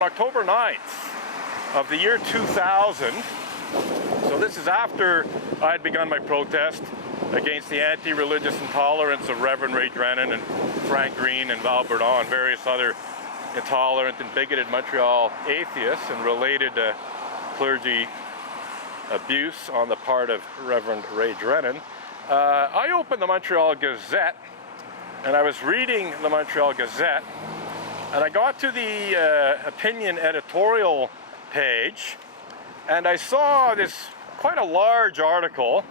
October 9th of the year 2000, so this is after I had begun my protest against the anti-religious intolerance of Reverend Ray Drennan and Frank Green and Val Bourdon and various other intolerant and bigoted Montreal atheists and related clergy abuse on the part of Reverend Ray Drennan. I opened the Montreal Gazette and I was reading the Montreal Gazette, and I got to the opinion editorial page, and I saw this quite a large article,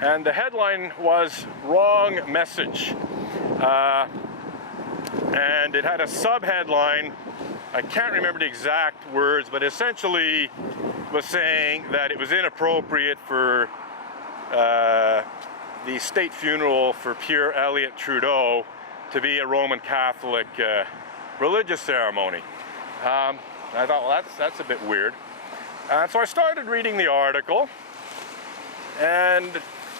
and the headline was "Wrong Message." And it had a sub-headline, I can't remember the exact words, but essentially was saying that it was inappropriate for the state funeral for Pierre Elliott Trudeau to be a Roman Catholic religious ceremony. I thought, well, that's a bit weird. So I started reading the article, and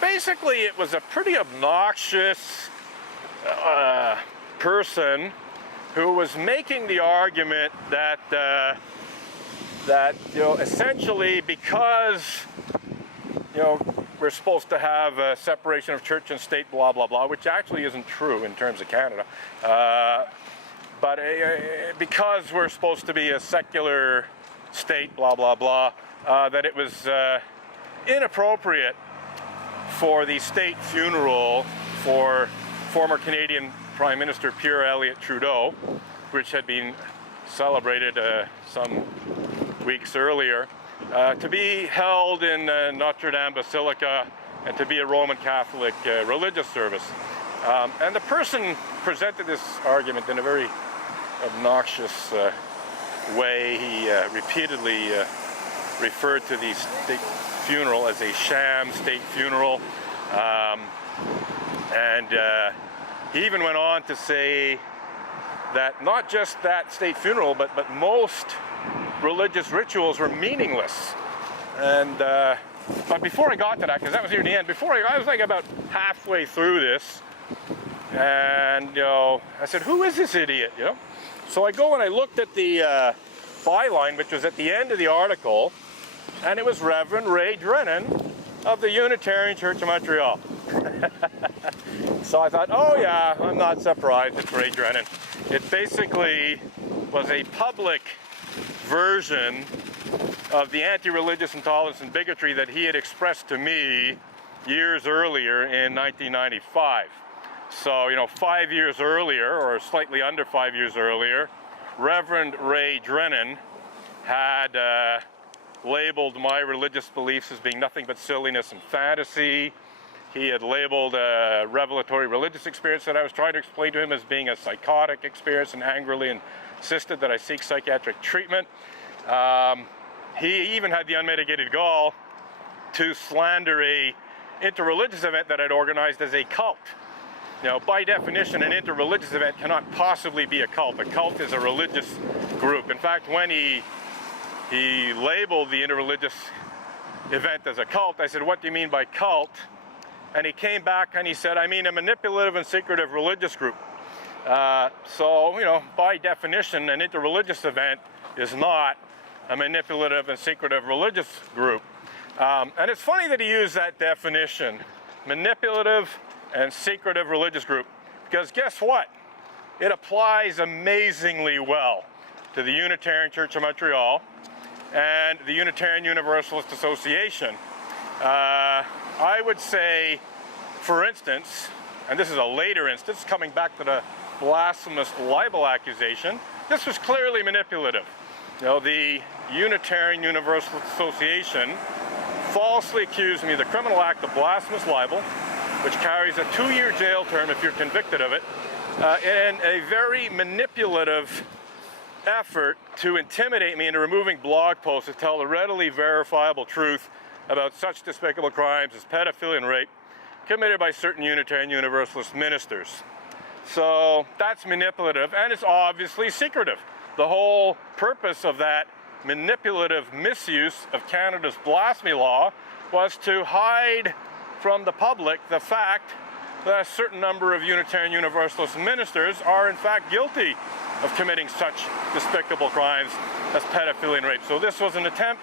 basically it was a pretty obnoxious person who was making the argument that essentially because we're supposed to have a separation of church and state, blah blah blah, which actually isn't true in terms of Canada. But because we're supposed to be a secular state, blah, blah, blah, that it was inappropriate for the state funeral for former Canadian Prime Minister Pierre Elliott Trudeau, which had been celebrated some weeks earlier, to be held in Notre Dame Basilica and to be a Roman Catholic religious service. And the person presented this argument in a very obnoxious way. He repeatedly referred to the state funeral as a sham state funeral, and he even went on to say that not just that state funeral, but most religious rituals were meaningless. And but before I got to that, because that was near the end, I was like about halfway through this, and I said, who is this idiot? So I go and I looked at the byline, which was at the end of the article, and it was Reverend Ray Drennan of the Unitarian Church of Montreal. So I thought, oh yeah, I'm not surprised it's Ray Drennan. It basically was a public version of the anti-religious intolerance and bigotry that he had expressed to me years earlier in 1995. So, 5 years earlier, or slightly under 5 years earlier, Reverend Ray Drennan had labeled my religious beliefs as being nothing but silliness and fantasy. He had labeled a revelatory religious experience that I was trying to explain to him as being a psychotic experience, and angrily insisted that I seek psychiatric treatment. He even had the unmitigated gall to slander a interreligious event that I'd organized as a cult. By definition, an interreligious event cannot possibly be a cult. A cult is a religious group. In fact, when he labeled the interreligious event as a cult, I said, what do you mean by cult? And he came back and he said, I mean a manipulative and secretive religious group. So, by definition, an interreligious event is not a manipulative and secretive religious group. And it's funny that he used that definition, manipulative and secretive religious group, because guess what? It applies amazingly well to the Unitarian Church of Montreal and the Unitarian Universalist Association. I would say, for instance, and this is a later instance, coming back to the blasphemous libel accusation, this was clearly manipulative. The Unitarian Universalist Association falsely accused me of the criminal act of blasphemous libel, which carries a 2-year jail term if you're convicted of it, in a very manipulative effort to intimidate me into removing blog posts that tell the readily verifiable truth about such despicable crimes as pedophilia and rape committed by certain Unitarian Universalist ministers. So that's manipulative, and it's obviously secretive. The whole purpose of that manipulative misuse of Canada's blasphemy law was to hide from the public the fact that a certain number of Unitarian Universalist ministers are in fact guilty of committing such despicable crimes as pedophilia and rape. So this was an attempt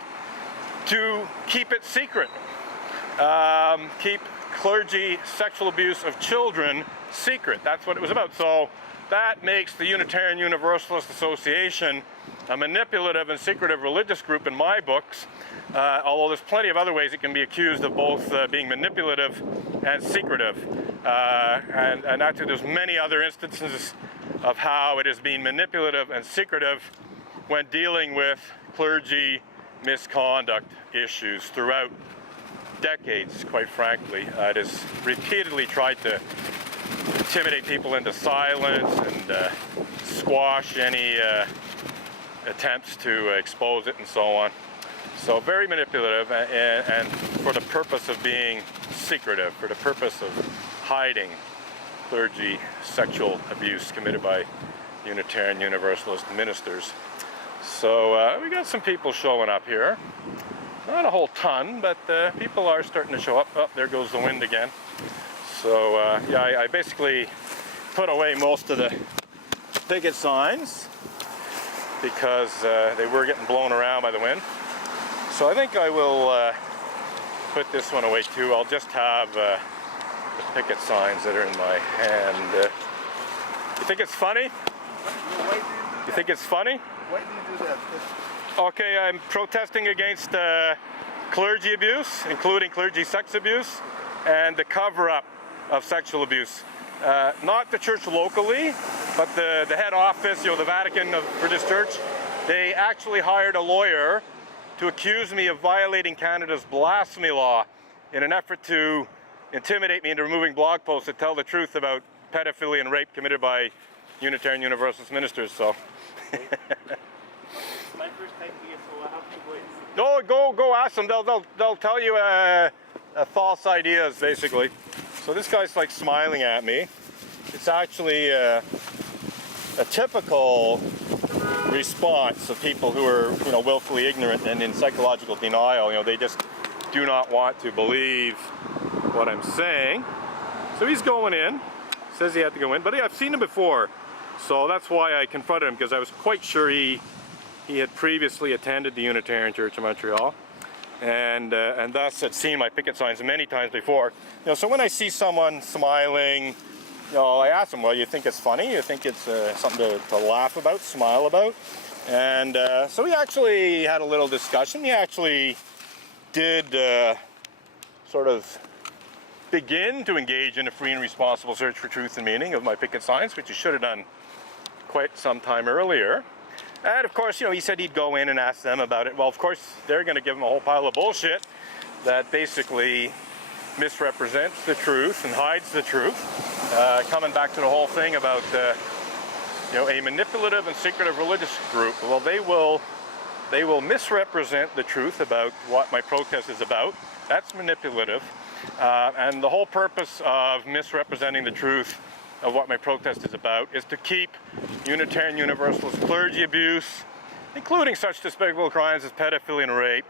to keep it secret, keep clergy sexual abuse of children secret. That's what it was about. So that makes the Unitarian Universalist Association a manipulative and secretive religious group in my books, although there's plenty of other ways it can be accused of both being manipulative and secretive. And actually there's many other instances of how it is being manipulative and secretive when dealing with clergy misconduct issues throughout decades, quite frankly. It has repeatedly tried to intimidate people into silence and squash any attempts to expose it and so on. So very manipulative and for the purpose of being secretive, for the purpose of hiding clergy sexual abuse committed by Unitarian Universalist ministers. So we got some people showing up here. Not a whole ton, but people are starting to show up. Oh, there goes the wind again. So yeah, I basically put away most of the picket signs because they were getting blown around by the wind. So I think I will put this one away too. I'll just have the picket signs that are in my hand. You think it's funny? You think it's funny? Why do you do that? Okay, I'm protesting against clergy abuse, including clergy sex abuse, and the cover-up of sexual abuse. Not the church locally, but the head office, the Vatican for this church, they actually hired a lawyer to accuse me of violating Canada's blasphemy law in an effort to intimidate me into removing blog posts that tell the truth about pedophilia and rape committed by Unitarian Universalist ministers. So. My first time here, so I have to go and see. No, go ask them. They'll tell you false ideas, basically. So this guy's like smiling at me. It's actually a typical response of people who are, willfully ignorant and in psychological denial. They just do not want to believe what I'm saying. So he's going in. Says he had to go in, but I've seen him before. So that's why I confronted him, because I was quite sure he had previously attended the Unitarian Church in Montreal, and thus had seen my picket signs many times before. So when I see someone smiling, I ask them, well, you think it's funny? You think it's something to laugh about, smile about? And so we actually had a little discussion. He actually did sort of begin to engage in a free and responsible search for truth and meaning of my picket signs, which he should have done quite some time earlier. And of course, he said he'd go in and ask them about it. Well, of course, they're going to give him a whole pile of bullshit that basically misrepresents the truth and hides the truth. Coming back to the whole thing about, a manipulative and secretive religious group. Well, they will misrepresent the truth about what my protest is about. That's manipulative. And the whole purpose of misrepresenting the truth of what my protest is about is to keep Unitarian Universalist clergy abuse, including such despicable crimes as pedophilia and rape,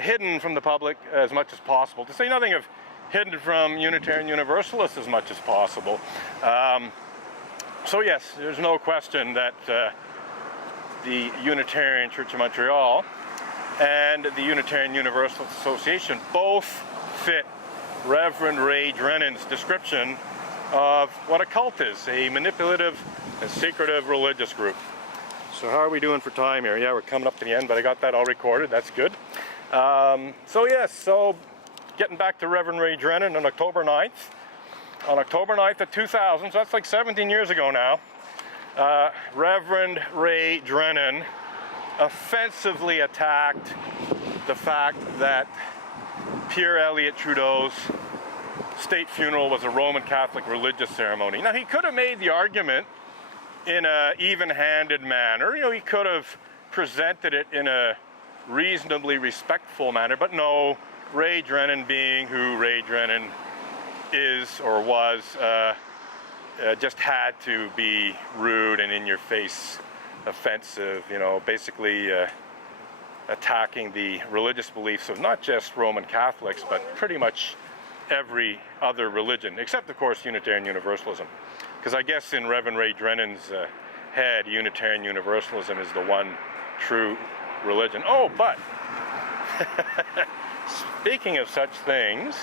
hidden from the public as much as possible. To say nothing of hidden from Unitarian Universalists as much as possible. So yes, there's no question that the Unitarian Church of Montreal and the Unitarian Universalist Association both fit Reverend Ray Drennan's description of what a cult is, a manipulative and secretive religious group. So how are we doing for time here? Yeah, we're coming up to the end, but I got that all recorded. That's good. So getting back to Reverend Ray Drennan on October 9th. On October 9th of 2000, so that's like 17 years ago now, Reverend Ray Drennan offensively attacked the fact that Pierre Elliott Trudeau's state funeral was a Roman Catholic religious ceremony. Now, he could have made the argument in an even-handed manner. He could have presented it in a reasonably respectful manner, but no, Ray Drennan, being who Ray Drennan is or was, just had to be rude and in-your-face offensive, basically attacking the religious beliefs of not just Roman Catholics, but pretty much every other religion, except, of course, Unitarian Universalism. Because I guess in Reverend Ray Drennan's head Unitarian Universalism is the one true religion. Oh, but speaking of such things,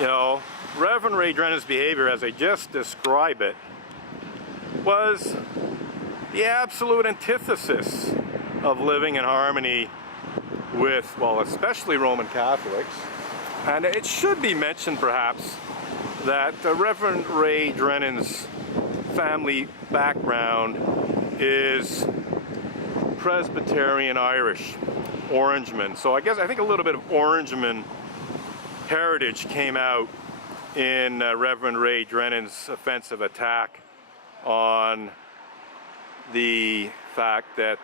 you know, Reverend Ray Drenan's behavior, as I just described it, was the absolute antithesis of living in harmony with, well, especially Roman Catholics. And it should be mentioned, perhaps, that Reverend Ray Drenan's family background is Presbyterian Irish, Orangeman. So I think a little bit of Orangeman heritage came out in Reverend Ray Drenan's offensive attack on the fact that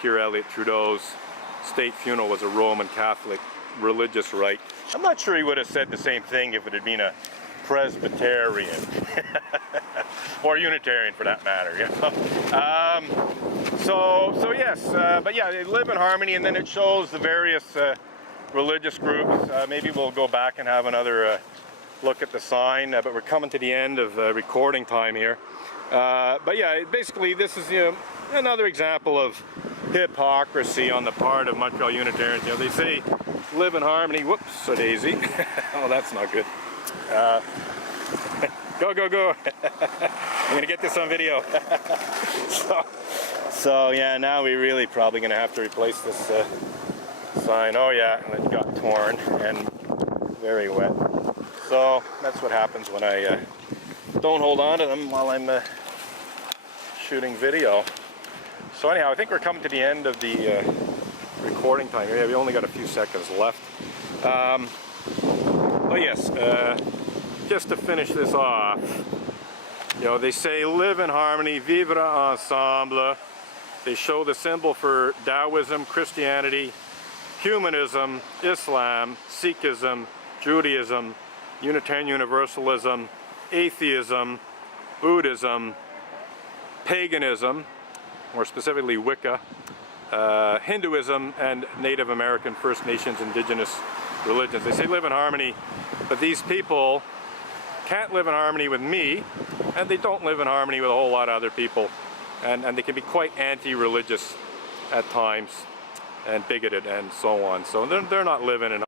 Pierre Elliott Trudeau's state funeral was a Roman Catholic religious rite. I'm not sure he would have said the same thing if it had been a Presbyterian or Unitarian, for that matter. Yeah. So yes, but yeah, they live in harmony, and then it shows the various religious groups. Maybe we'll go back and have another look at the sign, but we're coming to the end of recording time here. But yeah, basically this is, you know, another example of hypocrisy on the part of Montreal Unitarians. You know, they say live in harmony. Whoops, a daisy. Oh, that's not good. Go. I'm gonna get this on video. so yeah, now we're really probably gonna have to replace this sign. Oh yeah, and it got torn and very wet. So that's what happens when I don't hold on to them while I'm shooting video. So anyhow, I think we're coming to the end of the recording time here. Yeah, we only got a few seconds left. But yes, just to finish this off, you know, they say live in harmony, vivre ensemble. They show the symbol for Taoism, Christianity, humanism, Islam, Sikhism, Judaism, Unitarian Universalism, atheism, Buddhism, paganism, more specifically Wicca, Hinduism, and Native American, First Nations, indigenous religions. They say live in harmony, but these people can't live in harmony with me, and they don't live in harmony with a whole lot of other people, and they can be quite anti-religious at times, and bigoted and so on. So they're not living in